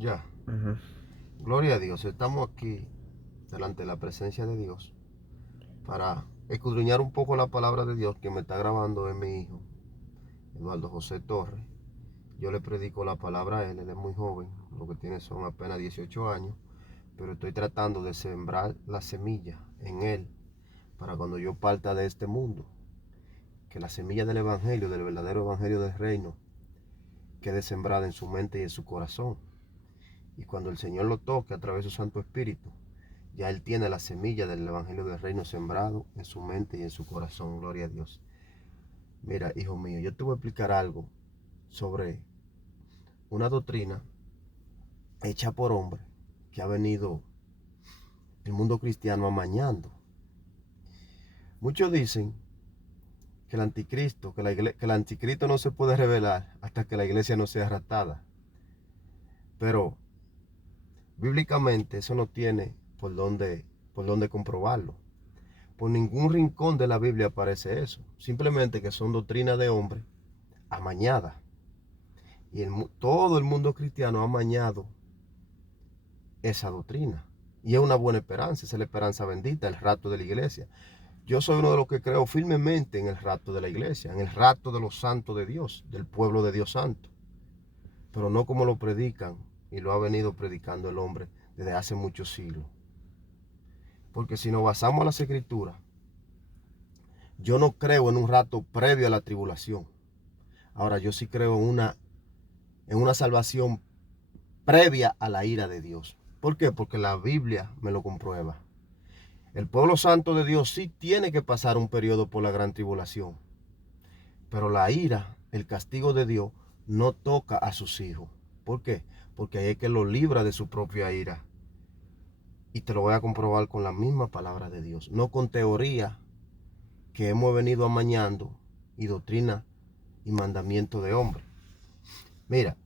Ya, Ujú. gloria a Dios. Estamos aquí delante de la presencia de Dios para escudriñar un poco la palabra de Dios que me está grabando en mi hijo, Eduardo José Torres. Yo le predico la palabra a él es muy joven, lo que tiene son apenas 18 años, pero estoy tratando de sembrar la semilla en él para cuando yo parta de este mundo, que la semilla del Evangelio, del verdadero Evangelio del Reino, quede sembrada en su mente y en su corazón. Y cuando el Señor lo toque a través de su Santo Espíritu, ya Él tiene la semilla del Evangelio del Reino sembrado en su mente y en su corazón. Gloria a Dios. Mira, hijo mío, yo te voy a explicar algo sobre una doctrina hecha por hombre que ha venido el mundo cristiano amañando. Muchos dicen que el anticristo, que el anticristo no se puede revelar hasta que la iglesia no sea raptada. Pero bíblicamente eso no tiene por dónde comprobarlo. Por ningún rincón de la Biblia aparece eso. Simplemente que son doctrinas de hombre amañadas. Y todo el mundo cristiano ha amañado esa doctrina. Y es una buena esperanza, es la esperanza bendita, el rapto de la iglesia. Yo soy uno de los que creo firmemente en el rapto de la iglesia, en el rapto de los santos de Dios, del pueblo de Dios santo. Pero no como lo predican y lo ha venido predicando el hombre desde hace muchos siglos. Porque si nos basamos en las escrituras, yo no creo en un rapto previo a la tribulación. Ahora, yo sí creo en una salvación previa a la ira de Dios. ¿Por qué? Porque la Biblia me lo comprueba. El pueblo santo de Dios sí tiene que pasar un periodo por la gran tribulación. Pero la ira, el castigo de Dios, no toca a sus hijos. ¿Por qué? Porque ahí es que lo libra de su propia ira. Y te lo voy a comprobar con la misma palabra de Dios. No con teoría que hemos venido amañando y doctrina y mandamiento de hombre. Mira,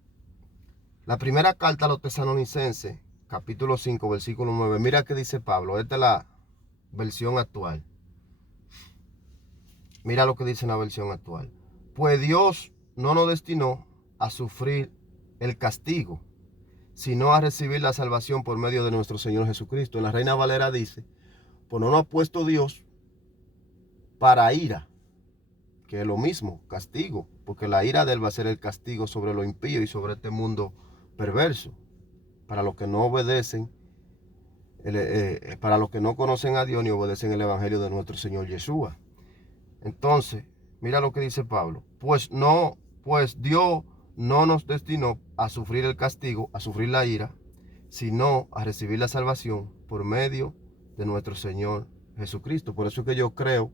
la primera carta a los tesalonicenses, capítulo 5, versículo 9. Mira qué dice Pablo. Esta es la versión actual. Mira lo que dice en la versión actual. Pues Dios no nos destinó a sufrir el castigo, sino a recibir la salvación por medio de nuestro Señor Jesucristo. En la Reina Valera dice, pues no nos ha puesto Dios para ira, que es lo mismo, castigo, porque la ira de Él va a ser el castigo sobre lo impío y sobre este mundo perverso, para los que no obedecen, para los que no conocen a Dios ni obedecen el Evangelio de nuestro Señor Yeshua. Entonces, mira lo que dice Pablo. Pues Dios no nos destinó a sufrir el castigo, a sufrir la ira, sino a recibir la salvación por medio de nuestro Señor Jesucristo. Por eso es que yo creo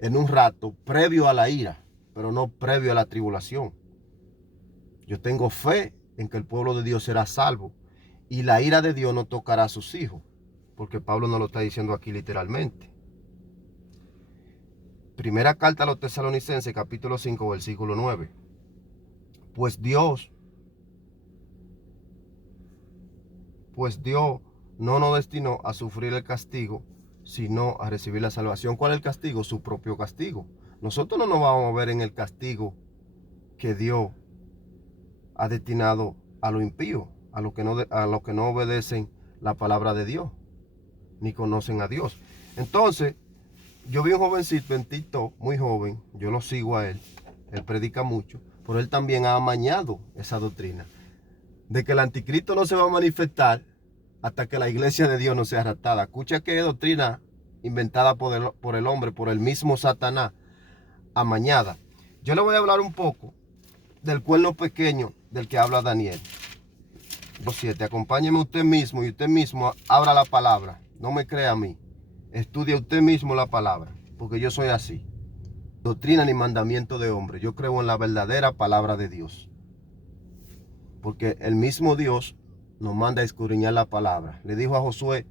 en un rato previo a la ira, pero no previo a la tribulación. Yo tengo fe en que el pueblo de Dios será salvo y la ira de Dios no tocará a sus hijos, porque Pablo no lo está diciendo aquí literalmente. Primera carta a los tesalonicenses, capítulo 5, versículo 9. Pues Dios, pues Dios no nos destinó a sufrir el castigo, sino a recibir la salvación. ¿Cuál es el castigo? Su propio castigo. Nosotros no nos vamos a ver en el castigo que Dios ha destinado a los impíos, a los que no obedecen la palabra de Dios, ni conocen a Dios. Entonces, yo vi un jovencito en TikTok, muy joven, yo lo sigo a él predica mucho, pero él también ha amañado esa doctrina de que el anticristo no se va a manifestar hasta que la iglesia de Dios no sea raptada. Escucha qué doctrina inventada por el hombre, por el mismo Satanás, amañada. Yo le voy a hablar un poco del cuerno pequeño del que habla Daniel. 7. Acompáñeme usted mismo y usted mismo abra la palabra. No me crea a mí. Estudie usted mismo la palabra, porque yo soy así. Doctrina ni mandamiento de hombre. Yo creo en la verdadera palabra de Dios. Porque el mismo Dios nos manda a escudriñar la palabra. Le dijo a Josué,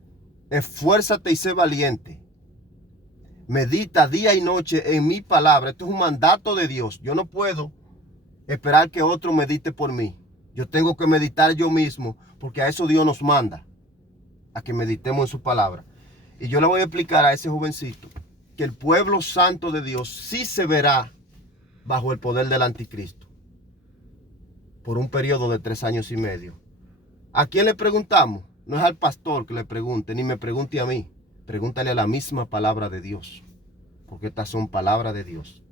esfuérzate y sé valiente. Medita día y noche en mi palabra. Esto es un mandato de Dios. Yo no puedo esperar que otro medite por mí. Yo tengo que meditar yo mismo, porque a eso Dios nos manda, a que meditemos en su palabra. Y yo le voy a explicar a ese jovencito que el pueblo santo de Dios sí se verá bajo el poder del anticristo por un periodo de 3 años y medio. ¿A quién le preguntamos? No es al pastor que le pregunte, ni me pregunte a mí. Pregúntale a la misma palabra de Dios, porque estas son palabras de Dios.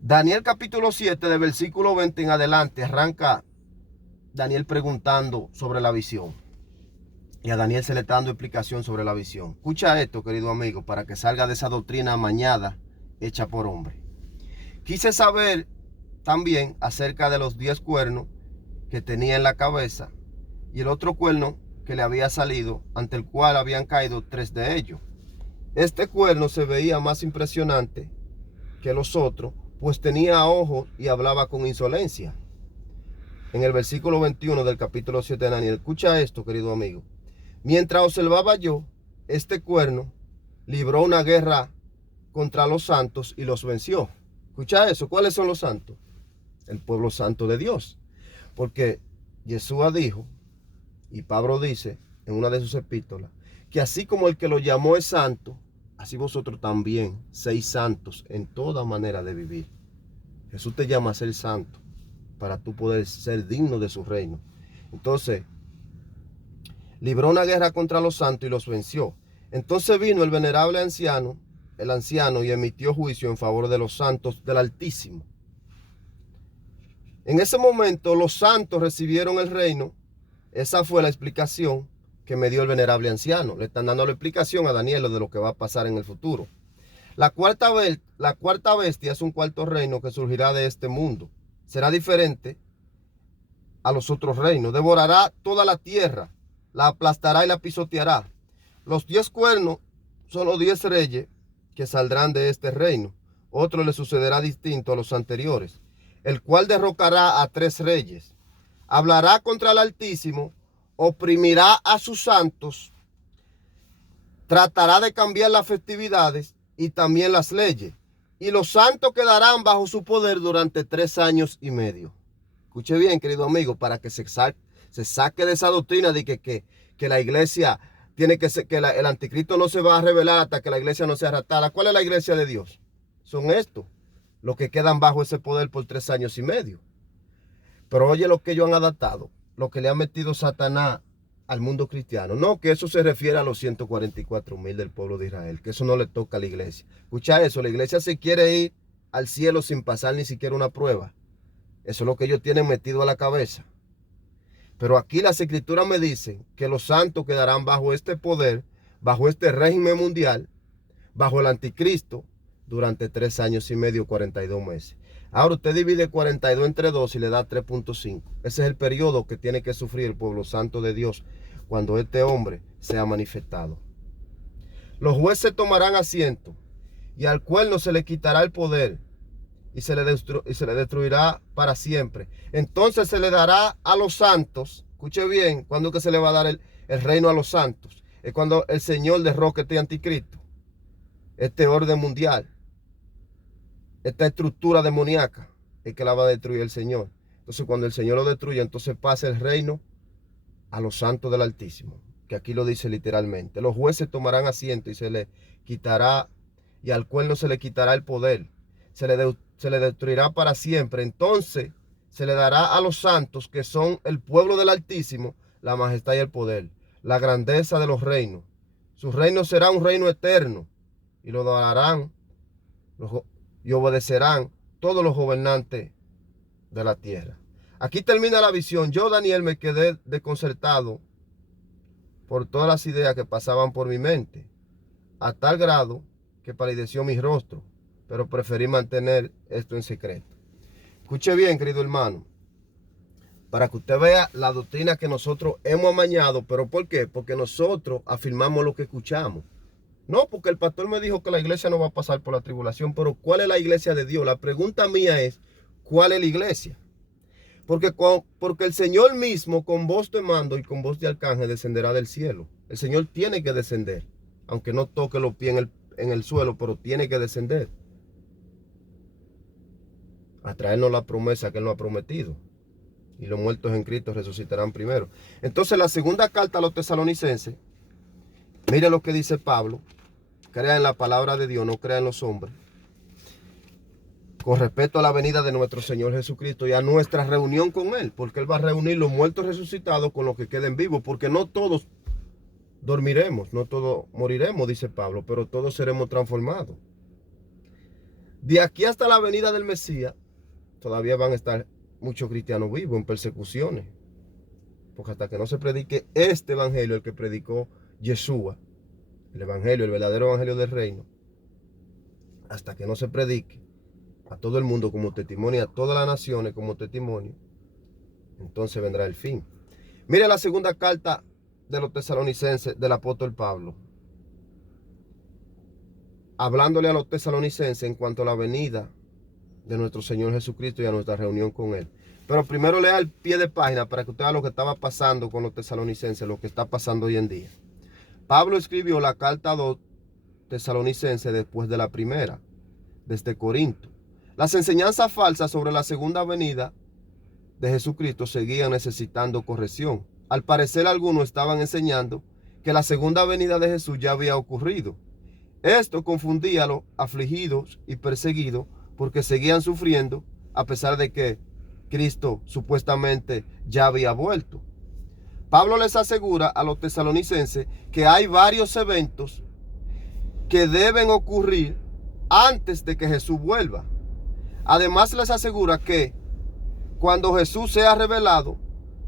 Daniel capítulo 7, del versículo 20 en adelante, arranca Daniel preguntando sobre la visión. Y a Daniel se le está dando explicación sobre la visión. Escucha esto, querido amigo, para que salga de esa doctrina amañada hecha por hombre. Quise saber también acerca de los 10 cuernos que tenía en la cabeza y el otro cuerno que le había salido, ante el cual habían caído 3 de ellos. Este cuerno se veía más impresionante que los otros, pues tenía ojos y hablaba con insolencia. En el versículo 21 del capítulo 7 de Daniel, escucha esto, querido amigo. Mientras observaba yo, este cuerno libró una guerra contra los santos y los venció. Escucha eso, ¿cuáles son los santos? El pueblo santo de Dios. Porque Yeshua dijo, y Pablo dice en una de sus epístolas, que así como el que lo llamó es santo, así vosotros también seis santos en toda manera de vivir. Jesús te llama a ser santo para tú poder ser digno de su reino. Entonces, libró una guerra contra los santos y los venció. Entonces vino el venerable anciano, y emitió juicio en favor de los santos del Altísimo. En ese momento los santos recibieron el reino. Esa fue la explicación que me dio el venerable anciano. Le están dando la explicación a Daniel de lo que va a pasar en el futuro. La cuarta bestia es un cuarto reino que surgirá de este mundo. Será diferente a los otros reinos. Devorará toda la tierra, la aplastará y la pisoteará. Los 10 cuernos son los 10 reyes que saldrán de este reino. Otro le sucederá distinto a los anteriores, el cual derrocará a 3 reyes. Hablará contra el Altísimo, oprimirá a sus santos, tratará de cambiar las festividades y también las leyes. Y los santos quedarán bajo su poder durante 3 años y medio. Escuche bien, querido amigo, para que se saque de esa doctrina de que la iglesia tiene que ser, el anticristo no se va a revelar hasta que la iglesia no sea arrastrada. ¿Cuál es la iglesia de Dios? Son estos, los que quedan bajo ese poder por 3 años y medio. Pero oye lo que ellos han adaptado, lo que le ha metido Satanás al mundo cristiano. No, que eso se refiere a los 144,000 del pueblo de Israel, que eso no le toca a la iglesia. Escucha eso, la iglesia se quiere ir al cielo sin pasar ni siquiera una prueba. Eso es lo que ellos tienen metido a la cabeza. Pero aquí las escrituras me dicen que los santos quedarán bajo este poder, bajo este régimen mundial, bajo el anticristo, durante 3 años y medio, 42 meses. Ahora usted divide 42 entre 2 y le da 3.5. Ese es el periodo que tiene que sufrir el pueblo santo de Dios cuando este hombre sea manifestado. Los jueces tomarán asiento y al cuerno se le quitará el poder y se le destruirá para siempre. Entonces se le dará a los santos, escuche bien, ¿cuándo que se le va a dar el reino a los santos? Es cuando el Señor derroque este anticristo, este orden mundial, esta estructura demoníaca, es que la va a destruir el Señor. Entonces cuando el Señor lo destruya, entonces pasa el reino a los santos del Altísimo, que aquí lo dice literalmente. Los jueces tomarán asiento y se le quitará, y al cuerno se le quitará el poder, se le destruirá para siempre. Entonces se le dará a los santos, que son el pueblo del Altísimo, la majestad y el poder, la grandeza de los reinos. Su reino será un reino eterno, y lo darán y obedecerán todos los gobernantes de la tierra. Aquí termina la visión. Yo, Daniel, me quedé desconcertado por todas las ideas que pasaban por mi mente, a tal grado que palideció mi rostro, pero preferí mantener esto en secreto. Escuche bien, querido hermano, para que usted vea la doctrina que nosotros hemos amañado. ¿Pero por qué? Porque nosotros afirmamos lo que escuchamos. No, porque el pastor me dijo que la iglesia no va a pasar por la tribulación. Pero ¿cuál es la iglesia de Dios? La pregunta mía es, ¿cuál es la iglesia? Porque el Señor mismo, con voz de mando y con voz de arcángel, descenderá del cielo. El Señor tiene que descender, aunque no toque los pies en el suelo, pero tiene que descender a traernos la promesa que Él nos ha prometido. Y los muertos en Cristo resucitarán primero. Entonces, la segunda carta a los tesalonicenses, mire lo que dice Pablo: crea en la palabra de Dios, no crea en los hombres. con respecto a la venida de nuestro Señor Jesucristo y a nuestra reunión con Él, porque Él va a reunir los muertos resucitados con los que queden vivos, porque no todos dormiremos, no todos moriremos, dice Pablo, pero todos seremos transformados. De aquí hasta la venida del Mesías, todavía van a estar muchos cristianos vivos en persecuciones, porque hasta que no se predique este evangelio, el que predicó Yeshua, el evangelio, el verdadero evangelio del reino, hasta que no se predique a todo el mundo como testimonio, a todas las naciones como testimonio, entonces vendrá el fin. Mire la segunda carta de los tesalonicenses del apóstol Pablo, hablándole a los tesalonicenses en cuanto a la venida de nuestro Señor Jesucristo y a nuestra reunión con Él. Pero primero lea el pie de página para que usted vea lo que estaba pasando con los tesalonicenses, lo que está pasando hoy en día. Pablo escribió la carta a los tesalonicenses después de la primera, desde Corinto. Las enseñanzas falsas sobre la segunda venida de Jesucristo seguían necesitando corrección. Al parecer, algunos estaban enseñando que la segunda venida de Jesús ya había ocurrido. Esto confundía a los afligidos y perseguidos porque seguían sufriendo a pesar de que Cristo supuestamente ya había vuelto. Pablo les asegura a los tesalonicenses que hay varios eventos que deben ocurrir antes de que Jesús vuelva. Además les asegura que cuando Jesús sea revelado,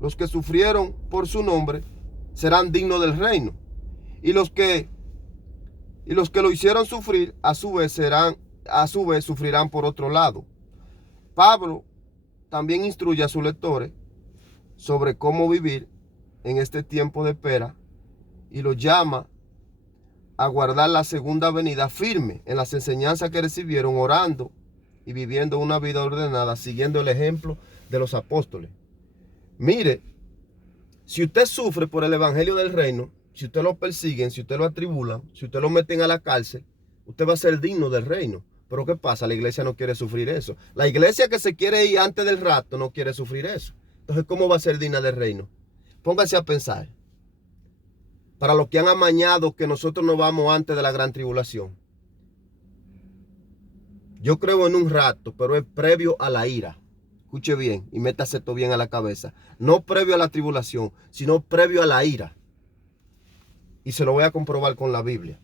los que sufrieron por su nombre serán dignos del reino. Y los que lo hicieron sufrir, a su vez sufrirán por otro lado. Pablo también instruye a sus lectores sobre cómo vivir en este tiempo de espera y los llama a guardar la segunda venida firme en las enseñanzas que recibieron, orando y viviendo una vida ordenada, siguiendo el ejemplo de los apóstoles. Mire, si usted sufre por el evangelio del reino, si usted lo persiguen, si usted lo atribulan, si usted lo meten a la cárcel, usted va a ser digno del reino. Pero ¿qué pasa? La iglesia no quiere sufrir eso. La iglesia que se quiere ir antes del rapto no quiere sufrir eso. Entonces, ¿cómo va a ser digna del reino? Póngase a pensar. Para los que han amañado que nosotros no vamos antes de la gran tribulación. Yo creo en un rapto, pero es previo a la ira. Escuche bien y métase esto bien a la cabeza. No previo a la tribulación, sino previo a la ira. Y se lo voy a comprobar con la Biblia.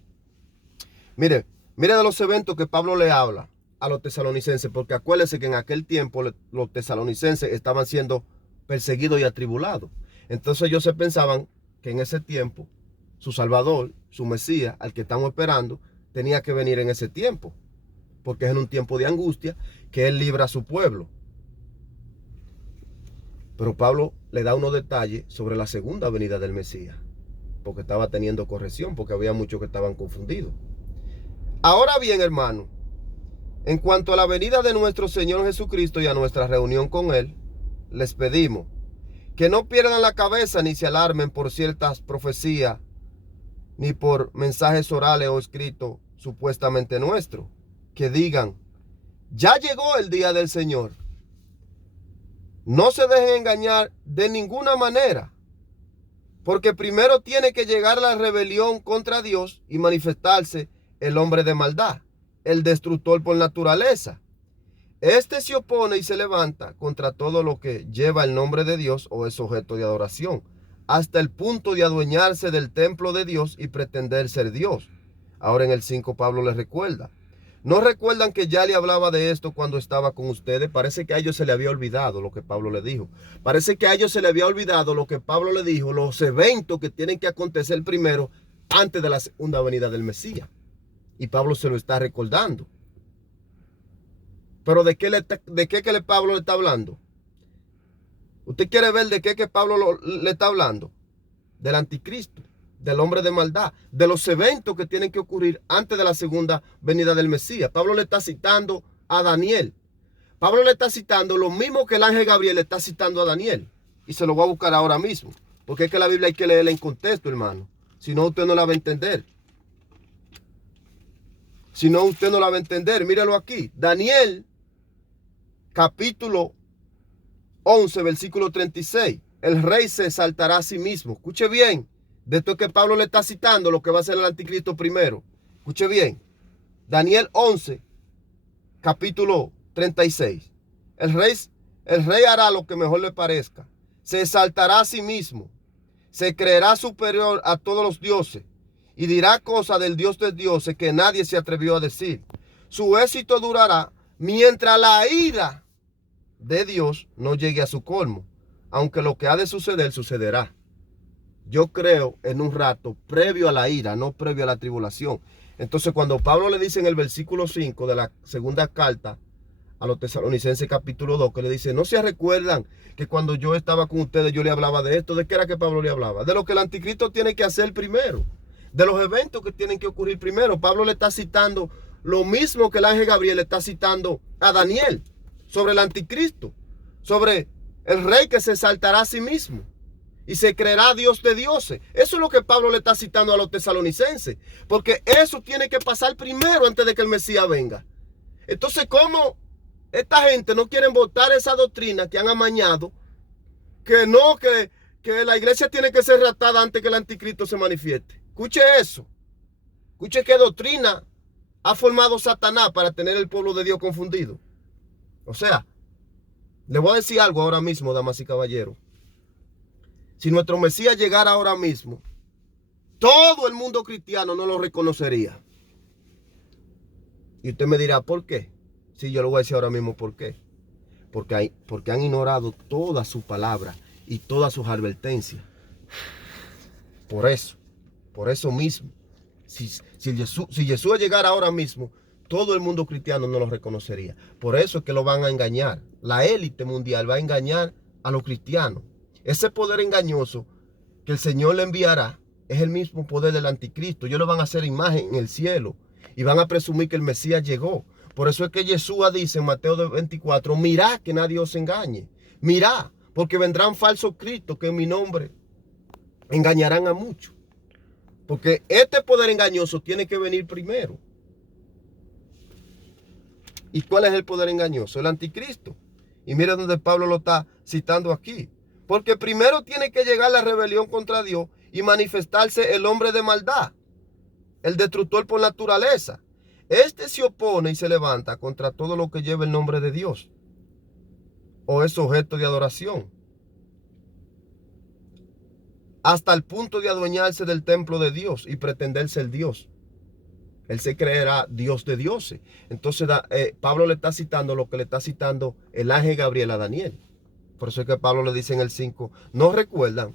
Mire de los eventos que Pablo le habla a los tesalonicenses, porque acuérdense que en aquel tiempo los tesalonicenses estaban siendo perseguidos y atribulados. Entonces ellos se pensaban que en ese tiempo su Salvador, su Mesías, al que estamos esperando, tenía que venir en ese tiempo, porque es en un tiempo de angustia que Él libra a su pueblo. Pero Pablo le da unos detalles sobre la segunda venida del Mesías, porque estaba teniendo corrección, porque había muchos que estaban confundidos. Ahora bien, hermano, en cuanto a la venida de nuestro Señor Jesucristo y a nuestra reunión con Él, les pedimos que no pierdan la cabeza ni se alarmen por ciertas profecías, ni por mensajes orales o escritos supuestamente nuestros, que digan, ya llegó el día del Señor. No se dejen engañar de ninguna manera, porque primero tiene que llegar la rebelión contra Dios y manifestarse el hombre de maldad, el destructor por naturaleza. Este se opone y se levanta contra todo lo que lleva el nombre de Dios o es objeto de adoración, hasta el punto de adueñarse del templo de Dios y pretender ser Dios. Ahora en el 5 Pablo les recuerda. ¿No recuerdan que ya le hablaba de esto cuando estaba con ustedes? Parece que a ellos se le había olvidado lo que Pablo le dijo. Parece que a ellos se le había olvidado lo que Pablo le dijo, los eventos que tienen que acontecer primero antes de la segunda venida del Mesías. Y Pablo se lo está recordando. Pero ¿de qué que Pablo le está hablando? ¿Usted quiere ver de qué que Pablo le está hablando? Del anticristo, del hombre de maldad, de los eventos que tienen que ocurrir antes de la segunda venida del Mesías. Pablo le está citando a Daniel. Pablo le está citando lo mismo que el ángel Gabriel le está citando a Daniel. Y se lo voy a buscar ahora mismo. Porque es que la Biblia hay que leerla en contexto, hermano. Si no, usted no la va a entender. Si no, usted no la va a entender. Míralo aquí. Daniel, capítulo 11, versículo 36. El rey se exaltará a sí mismo. Escuche bien. De esto es que Pablo le está citando lo que va a ser el anticristo primero. Escuche bien. Daniel 11, capítulo 36. El rey hará lo que mejor le parezca. Se exaltará a sí mismo. Se creerá superior a todos los dioses y dirá cosas del Dios de dioses que nadie se atrevió a decir. Su éxito durará mientras la ira de Dios no llegue a su colmo, aunque lo que ha de suceder sucederá. Yo creo en un rato previo a la ira, no previo a la tribulación. Entonces, cuando Pablo le dice en el versículo 5 de la segunda carta a los Tesalonicenses capítulo 2, que le dice, ¿no se recuerdan que cuando yo estaba con ustedes yo le hablaba de esto? ¿De qué era que Pablo le hablaba? De lo que el anticristo tiene que hacer primero, de los eventos que tienen que ocurrir primero. Pablo le está citando lo mismo que el ángel Gabriel le está citando a Daniel sobre el anticristo, sobre el rey que se exaltará a sí mismo y se creerá Dios de dioses. Eso es lo que Pablo le está citando a los tesalonicenses, porque eso tiene que pasar primero antes de que el Mesías venga. Entonces, ¿cómo esta gente no quieren votar esa doctrina que han amañado? Que no, que la iglesia tiene que ser raptada antes que el anticristo se manifieste. Escuche eso. Escuche qué doctrina ha formado Satanás para tener el pueblo de Dios confundido. O sea, le voy a decir algo ahora mismo, damas y caballeros. Si nuestro Mesías llegara ahora mismo, todo el mundo cristiano no lo reconocería. Y usted me dirá, ¿por qué? Sí, yo lo voy a decir ahora mismo por qué. Porque han ignorado toda su palabra y todas sus advertencias. Por eso mismo. Si Jesús llegara ahora mismo, todo el mundo cristiano no lo reconocería. Por eso es que lo van a engañar. La élite mundial va a engañar a los cristianos. Ese poder engañoso que el Señor le enviará es el mismo poder del anticristo. Ellos le van a hacer imagen en el cielo y van a presumir que el Mesías llegó. Por eso es que Jesús dice en Mateo 24, mirad que nadie os engañe. Mirad, porque vendrán falsos cristos que en mi nombre engañarán a muchos. Porque este poder engañoso tiene que venir primero. ¿Y cuál es el poder engañoso? El anticristo. Y mira donde Pablo lo está citando aquí. Porque primero tiene que llegar la rebelión contra Dios y manifestarse el hombre de maldad, el destructor por naturaleza. Este se opone y se levanta contra todo lo que lleva el nombre de Dios o es objeto de adoración, hasta el punto de adueñarse del templo de Dios y pretender ser Dios. Él se creerá Dios de dioses. Entonces Pablo le está citando lo que le está citando el ángel Gabriel a Daniel. Por eso es que Pablo le dice en el 5, ¿no recuerdan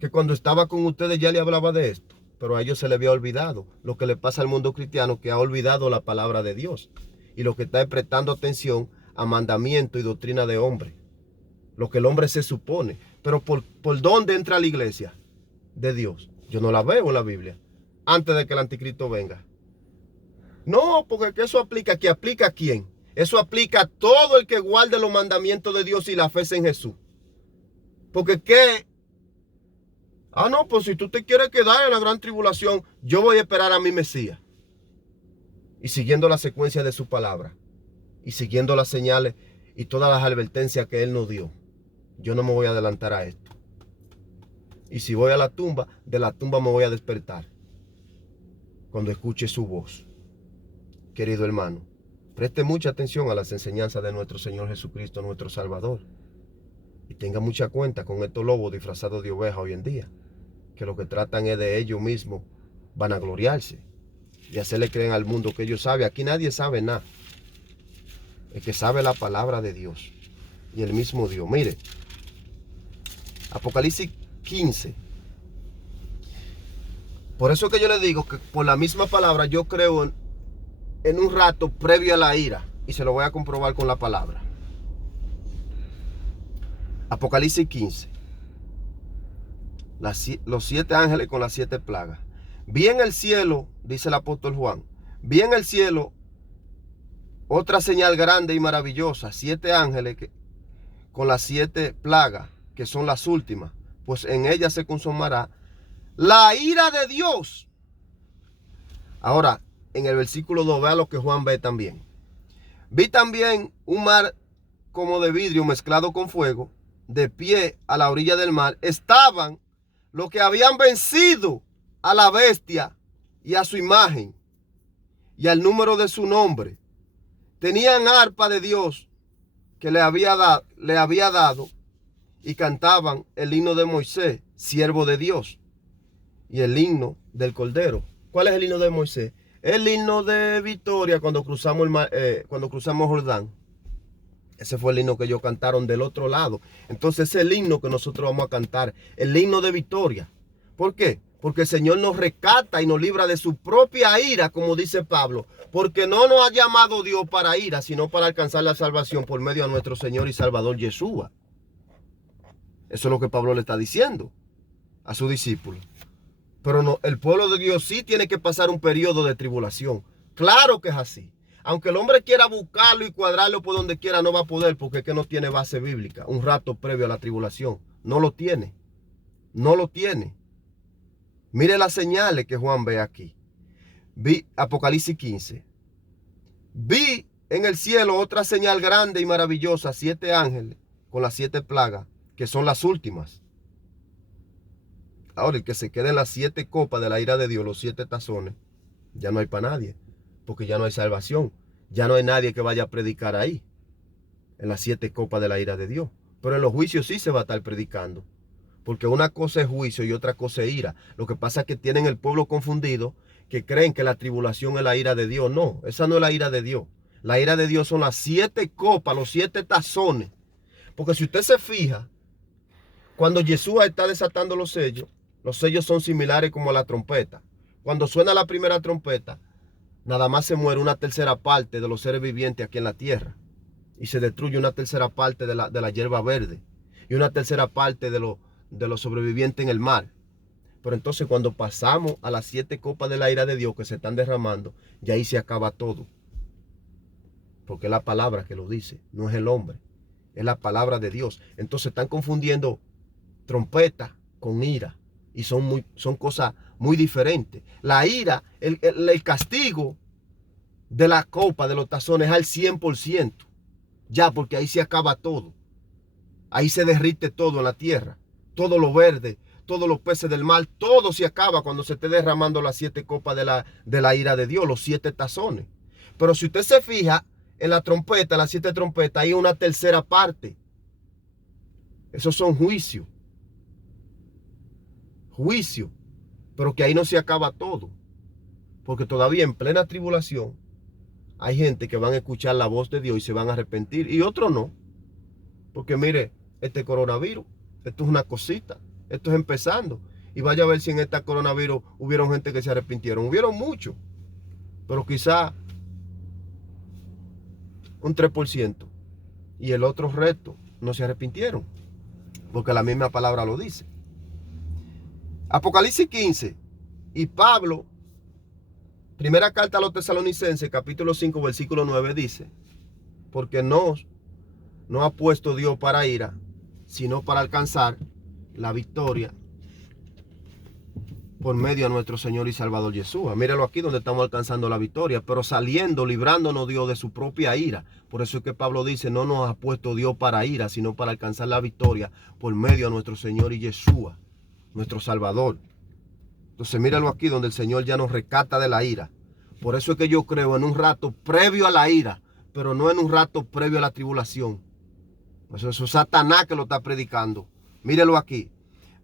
que cuando estaba con ustedes ya le hablaba de esto? Pero a ellos se le había olvidado lo que le pasa al mundo cristiano, que ha olvidado la palabra de Dios y lo que está prestando atención a mandamiento y doctrina de hombre, lo que el hombre se supone. Pero ¿por dónde entra la iglesia de Dios? Yo no la veo en la Biblia antes de que el anticristo venga. No, porque eso aplica, ¿que aplica a quién? Eso aplica a todo el que guarde los mandamientos de Dios y la fe en Jesús. Porque ¿qué? No, pues si tú te quieres quedar en la gran tribulación, yo voy a esperar a mi Mesías. Y siguiendo la secuencia de su palabra, y siguiendo las señales y todas las advertencias que Él nos dio, yo no me voy a adelantar a esto. Y si voy a la tumba, de la tumba me voy a despertar cuando escuche su voz. Querido hermano, preste mucha atención a las enseñanzas de nuestro Señor Jesucristo, nuestro Salvador. Y tenga mucha cuenta con estos lobos disfrazados de oveja hoy en día, que lo que tratan es de ellos mismos vanagloriarse y hacerle creer al mundo que ellos saben. Aquí nadie sabe nada. El que sabe la palabra de Dios y el mismo Dios. Mire, Apocalipsis 15. Por eso que yo le digo que por la misma palabra yo creo en un rato previo a la ira, y se lo voy a comprobar con la palabra. Apocalipsis 15. Los 7 ángeles con las 7 plagas. Vi en el cielo, dice el apóstol Juan, vi en el cielo otra señal grande y maravillosa, 7 ángeles con las 7 plagas, que son las últimas, pues en ellas se consumará la ira de Dios. Ahora, en el versículo 2, vea lo que Juan ve también. Vi también un mar como de vidrio mezclado con fuego. De pie a la orilla del mar estaban los que habían vencido a la bestia y a su imagen y al número de su nombre, tenían arpa de Dios que le había dado y cantaban el himno de Moisés, siervo de Dios, y el himno del Cordero. ¿Cuál es el himno de Moisés? El himno de victoria cuando cruzamos Jordán. Ese fue el himno que ellos cantaron del otro lado. Entonces ese es el himno que nosotros vamos a cantar, el himno de victoria. ¿Por qué? Porque el Señor nos rescata y nos libra de su propia ira, como dice Pablo. Porque no nos ha llamado Dios para ira, sino para alcanzar la salvación por medio de nuestro Señor y Salvador Yeshua. Eso es lo que Pablo le está diciendo a sus discípulos. Pero no, el pueblo de Dios sí tiene que pasar un periodo de tribulación. Claro que es así. Aunque el hombre quiera buscarlo y cuadrarlo por donde quiera, no va a poder porque es que no tiene base bíblica. Un rato previo a la tribulación. No lo tiene. No lo tiene. Mire las señales que Juan ve aquí. Vi Apocalipsis 15. Vi en el cielo otra señal grande y maravillosa, 7 ángeles con las 7 plagas, que son las últimas. Ahora, el que se quede en las 7 copas de la ira de Dios, los 7 tazones, ya no hay para nadie, porque ya no hay salvación. Ya no hay nadie que vaya a predicar ahí, en las 7 copas de la ira de Dios. Pero en los juicios sí se va a estar predicando, porque una cosa es juicio y otra cosa es ira. Lo que pasa es que tienen el pueblo confundido, que creen que la tribulación es la ira de Dios. No, esa no es la ira de Dios. La ira de Dios son las 7 copas, los 7 tazones. Porque si usted se fija, cuando Jesús está desatando los sellos son similares como a la trompeta. Cuando suena la primera trompeta, nada más se muere una tercera parte de los seres vivientes aquí en la tierra. Y se destruye una tercera parte de la hierba verde. Y una tercera parte de los sobrevivientes en el mar. Pero entonces cuando pasamos a las 7 copas de la ira de Dios que se están derramando, ya ahí se acaba todo. Porque es la palabra que lo dice, no es el hombre. Es la palabra de Dios. Entonces están confundiendo trompeta con ira. Y son cosas muy diferentes. La ira, el castigo de la copa, de los tazones, al 100%. Ya, porque ahí se acaba todo. Ahí se derrite todo en la tierra. Todo lo verde, todos los peces del mar, todo se acaba cuando se esté derramando las 7 copas de la ira de Dios, los 7 tazones. Pero si usted se fija en la trompeta, las 7 trompetas, hay una tercera parte. Esos son juicios. Juicio. Pero que ahí no se acaba todo. Porque todavía en plena tribulación hay gente que van a escuchar la voz de Dios y se van a arrepentir. Y otros no. Porque mire, este coronavirus, esto es una cosita. Esto es empezando. Y vaya a ver si en este coronavirus hubieron gente que se arrepintieron. Hubieron muchos. Pero quizá un 3%. Y el otro resto no se arrepintieron. Porque la misma palabra lo dice. Apocalipsis 15. Y Pablo, primera carta a los Tesalonicenses, capítulo 5, versículo 9, dice: porque no ha puesto Dios para ira, sino para alcanzar la victoria por medio de nuestro Señor y Salvador Yeshua. Míralo aquí donde estamos alcanzando la victoria, pero saliendo, librándonos Dios de su propia ira. Por eso es que Pablo dice: no nos ha puesto Dios para ira, sino para alcanzar la victoria por medio de nuestro Señor y Yeshua, nuestro Salvador. Entonces míralo aquí donde el Señor ya nos rescata de la ira. Por eso es que yo creo en un rato previo a la ira, pero no en un rato previo a la tribulación. Eso es Satanás que lo está predicando. Mírelo aquí.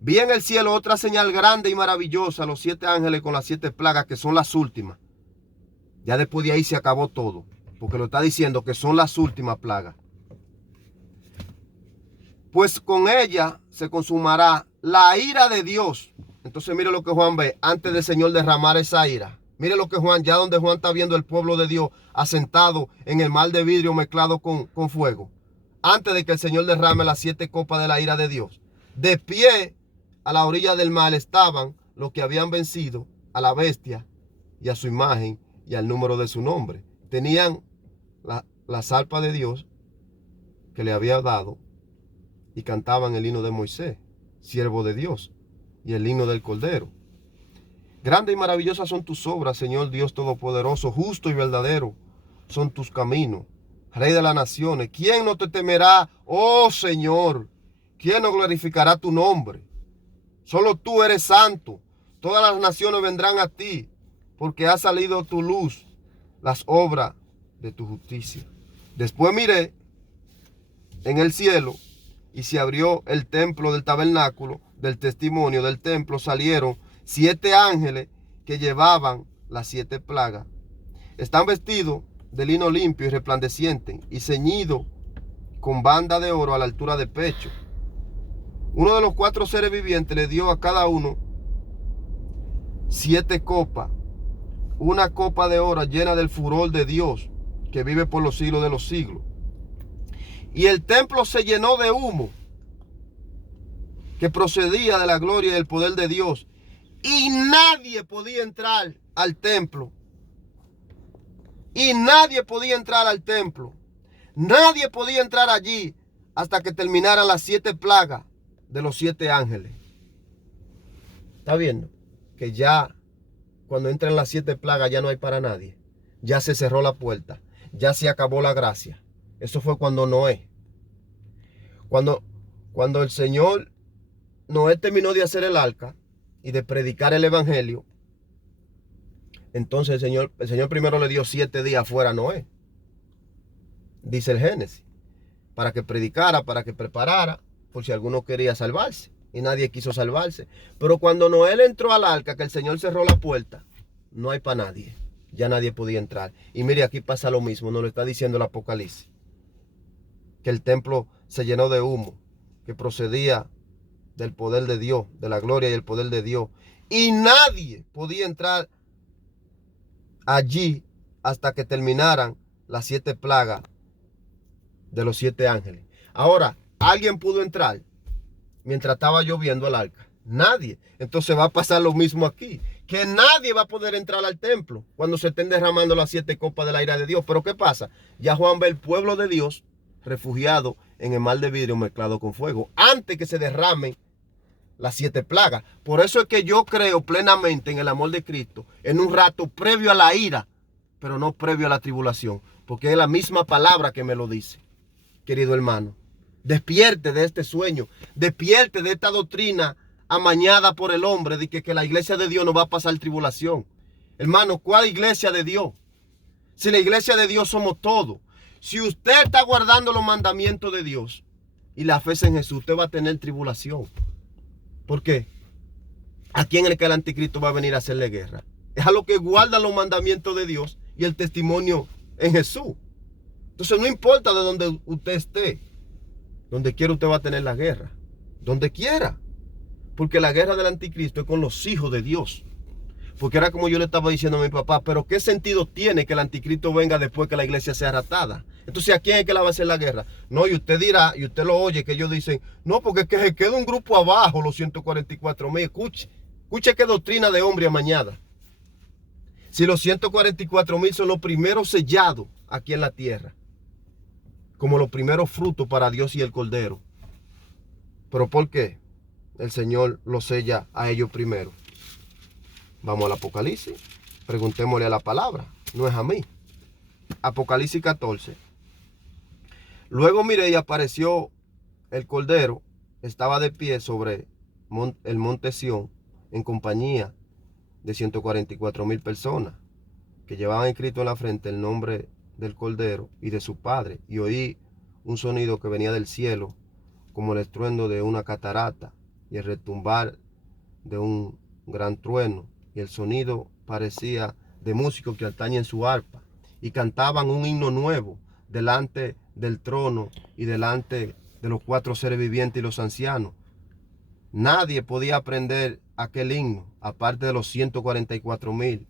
Vi en el cielo otra señal grande y maravillosa, los 7 ángeles con las 7 plagas, que son las últimas. Ya después de ahí se acabó todo, porque lo está diciendo que son las últimas plagas. Pues con ella se consumará la ira de Dios. Entonces mire lo que Juan ve antes del Señor derramar esa ira. Mire lo que Juan, ya donde Juan está viendo el pueblo de Dios asentado en el mar de vidrio mezclado con fuego. Antes de que el Señor derrame las 7 copas de la ira de Dios. De pie a la orilla del mar estaban los que habían vencido a la bestia y a su imagen y al número de su nombre. Tenían la zarpa de Dios que le había dado y cantaban el himno de Moisés, siervo de Dios, y el himno del Cordero. Grandes y maravillosas son tus obras, Señor Dios Todopoderoso, justo y verdadero son tus caminos, Rey de las naciones. ¿Quién no te temerá, oh Señor? ¿Quién no glorificará tu nombre? Solo tú eres santo. Todas las naciones vendrán a ti, porque ha salido tu luz, las obras de tu justicia. Después miré en el cielo y se abrió el templo del tabernáculo del testimonio del templo. Salieron 7 ángeles que llevaban las 7 plagas. Están vestidos de lino limpio y resplandeciente y ceñidos con banda de oro a la altura del pecho. Uno de los 4 seres vivientes le dio a cada uno 7 copas, una copa de oro llena del furor de Dios que vive por los siglos de los siglos. Y el templo se llenó de humo que procedía de la gloria y del poder de Dios, y nadie podía entrar al templo. Y nadie podía entrar al templo. Nadie podía entrar allí hasta que terminaran las 7 plagas de los 7 ángeles. ¿Está viendo? Que ya cuando entran las 7 plagas ya no hay para nadie. Ya se cerró la puerta. Ya se acabó la gracia. Eso fue cuando Noé. Cuando el Señor, Noé terminó de hacer el arca y de predicar el evangelio, entonces el Señor primero le dio 7 días fuera a Noé. Dice el Génesis. Para que predicara, para que preparara, por si alguno quería salvarse. Y nadie quiso salvarse. Pero cuando Noé entró al arca, que el Señor cerró la puerta, no hay para nadie. Ya nadie podía entrar. Y mire, aquí pasa lo mismo, nos lo está diciendo el Apocalipsis. Que el templo se llenó de humo, que procedía del poder de Dios, de la gloria y el poder de Dios. Y nadie podía entrar allí hasta que terminaran las 7 plagas de los 7 ángeles. Ahora, ¿alguien pudo entrar mientras estaba lloviendo el arca? Nadie. Entonces va a pasar lo mismo aquí, que nadie va a poder entrar al templo cuando se estén derramando las 7 copas de la ira de Dios. Pero ¿qué pasa? Ya Juan ve el pueblo de Dios refugiado en el mar de vidrio mezclado con fuego, antes que se derramen las 7 plagas. Por eso es que yo creo plenamente en el amor de Cristo, en un rato previo a la ira, pero no previo a la tribulación, porque es la misma palabra que me lo dice. Querido hermano, despierte de este sueño, despierte de esta doctrina amañada por el hombre de que la iglesia de Dios no va a pasar tribulación. Hermano, ¿cuál iglesia de Dios? Si la iglesia de Dios somos todos. Si usted está guardando los mandamientos de Dios y la fe es en Jesús, usted va a tener tribulación. ¿Por qué? ¿A quién es el que el anticristo va a venir a hacerle guerra? Es a los que guardan los mandamientos de Dios y el testimonio en Jesús. Entonces no importa de dónde usted esté, donde quiera usted va a tener la guerra, donde quiera. Porque la guerra del anticristo es con los hijos de Dios. Porque era como yo le estaba diciendo a mi papá, pero ¿qué sentido tiene que el anticristo venga después que la iglesia sea arrastrada? Entonces, ¿a quién es que la va a hacer la guerra? No, y usted dirá, y usted lo oye, que ellos dicen, no, porque es que se queda un grupo abajo, los 144,000. Escuche qué doctrina de hombre amañada. Si los 144,000 son los primeros sellados aquí en la tierra, como los primeros frutos para Dios y el Cordero. ¿Pero por qué el Señor los sella a ellos primero? Vamos al Apocalipsis, preguntémosle a la palabra, no es a mí. Apocalipsis 14. Luego miré y apareció el Cordero, estaba de pie sobre el monte Sión, en compañía de 144,000 personas, que llevaban escrito en la frente el nombre del Cordero y de su Padre. Y oí un sonido que venía del cielo, como el estruendo de una catarata, y el retumbar de un gran trueno. Y el sonido parecía de músicos que atañen su arpa y cantaban un himno nuevo delante del trono y delante de los 4 seres vivientes y los ancianos. Nadie podía aprender aquel himno, aparte de los 144,000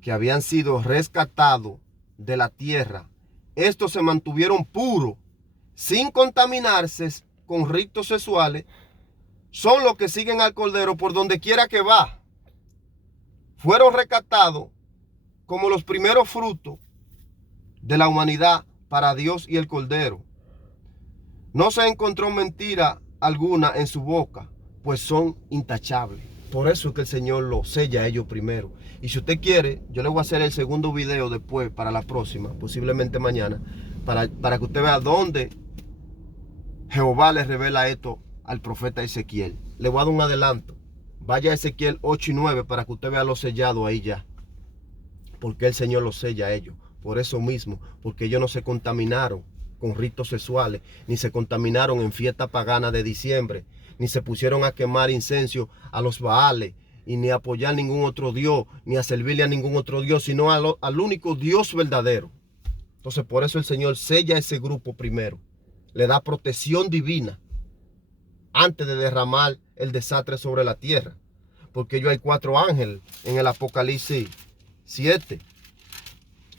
que habían sido rescatados de la tierra. Estos se mantuvieron puros, sin contaminarse con ritos sexuales. Son los que siguen al Cordero por donde quiera que va. Fueron rescatados como los primeros frutos de la humanidad para Dios y el Cordero. No se encontró mentira alguna en su boca, pues son intachables. Por eso es que el Señor los sella a ellos primero. Y si usted quiere, yo le voy a hacer el segundo video después, para la próxima, posiblemente mañana, para que usted vea dónde Jehová le revela esto al profeta Ezequiel. Le voy a dar un adelanto. Vaya a Ezequiel 8 y 9 para que usted vea lo sellado ahí ya. porque el Señor los sella a ellos. Por eso mismo, porque ellos no se contaminaron con ritos sexuales, ni se contaminaron en fiesta pagana de diciembre, ni se pusieron a quemar incenso a los Baales, y ni a apoyar ningún otro Dios, ni a servirle a ningún otro Dios, sino al único Dios verdadero. Entonces por eso el Señor sella a ese grupo primero, le da protección divina antes de derramar el desastre sobre la tierra. Porque ellos hay 4 ángeles en el Apocalipsis 7.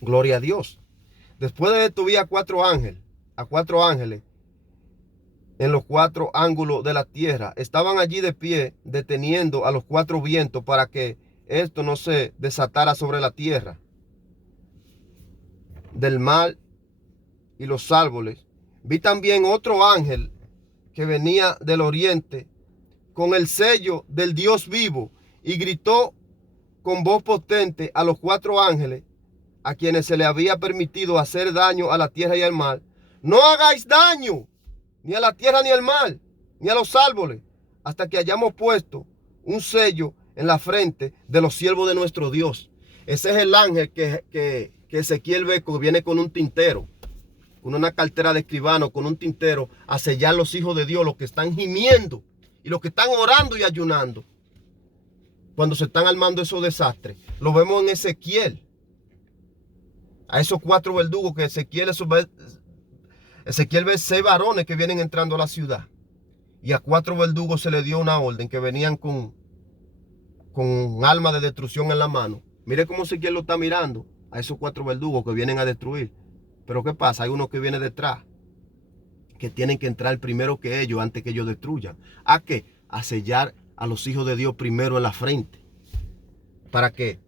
Gloria a Dios. Después de esto vi a 4 ángeles en los 4 ángulos de la tierra. Estaban allí de pie, deteniendo a los 4 vientos para que esto no se desatara sobre la tierra, del mar y los árboles. Vi también otro ángel que venía del oriente con el sello del Dios vivo y gritó con voz potente a los 4 ángeles a quienes se le había permitido hacer daño a la tierra y al mar: no hagáis daño ni a la tierra ni al mar ni a los árboles hasta que hayamos puesto un sello en la frente de los siervos de nuestro Dios. Ese es el ángel que Ezequiel ve, que viene con un tintero, con una cartera de escribano, con un tintero, a sellar los hijos de Dios, los que están gimiendo y los que están orando y ayunando cuando se están armando esos desastres. Lo vemos en Ezequiel. A esos 4 verdugos que Ezequiel ve 6 varones que vienen entrando a la ciudad. Y a 4 verdugos se le dio una orden, que venían con arma de destrucción en la mano. Mire cómo Ezequiel lo está mirando a esos 4 verdugos que vienen a destruir. Pero ¿qué pasa? Hay uno que viene detrás, que tienen que entrar primero que ellos, antes que ellos destruyan. ¿A qué? A sellar a los hijos de Dios primero en la frente, para que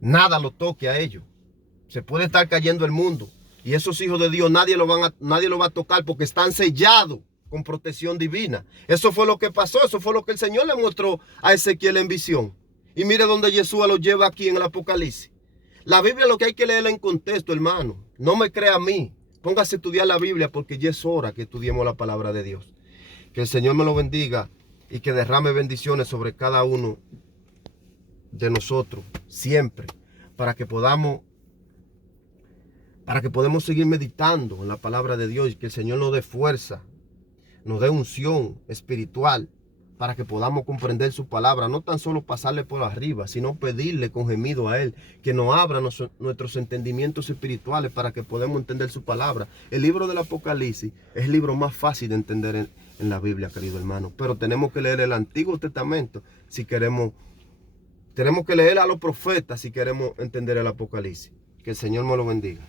nada lo toque a ellos. Se puede estar cayendo el mundo, y esos hijos de Dios nadie lo va a tocar, porque están sellados con protección divina. Eso fue lo que pasó, eso fue lo que el Señor le mostró a Ezequiel en visión. Y mire donde Jesús lo lleva aquí en el Apocalipsis. La Biblia, lo que hay que leerla en contexto, hermano. No me crea a mí. Póngase a estudiar la Biblia, porque ya es hora que estudiemos la palabra de Dios. Que el Señor me lo bendiga y que derrame bendiciones sobre cada uno de nosotros siempre, para que podamos seguir meditando en la palabra de Dios, y que el Señor nos dé fuerza, nos dé unción espiritual, para que podamos comprender su palabra, no tan solo pasarle por arriba, sino pedirle con gemido a Él que nos abra nuestros entendimientos espirituales, para que podamos entender su palabra. El libro del Apocalipsis es el libro más fácil de entender en la Biblia, querido hermano, pero tenemos que leer el Antiguo Testamento si queremos. Tenemos que leer a los profetas si queremos entender el Apocalipsis. Que el Señor me lo bendiga.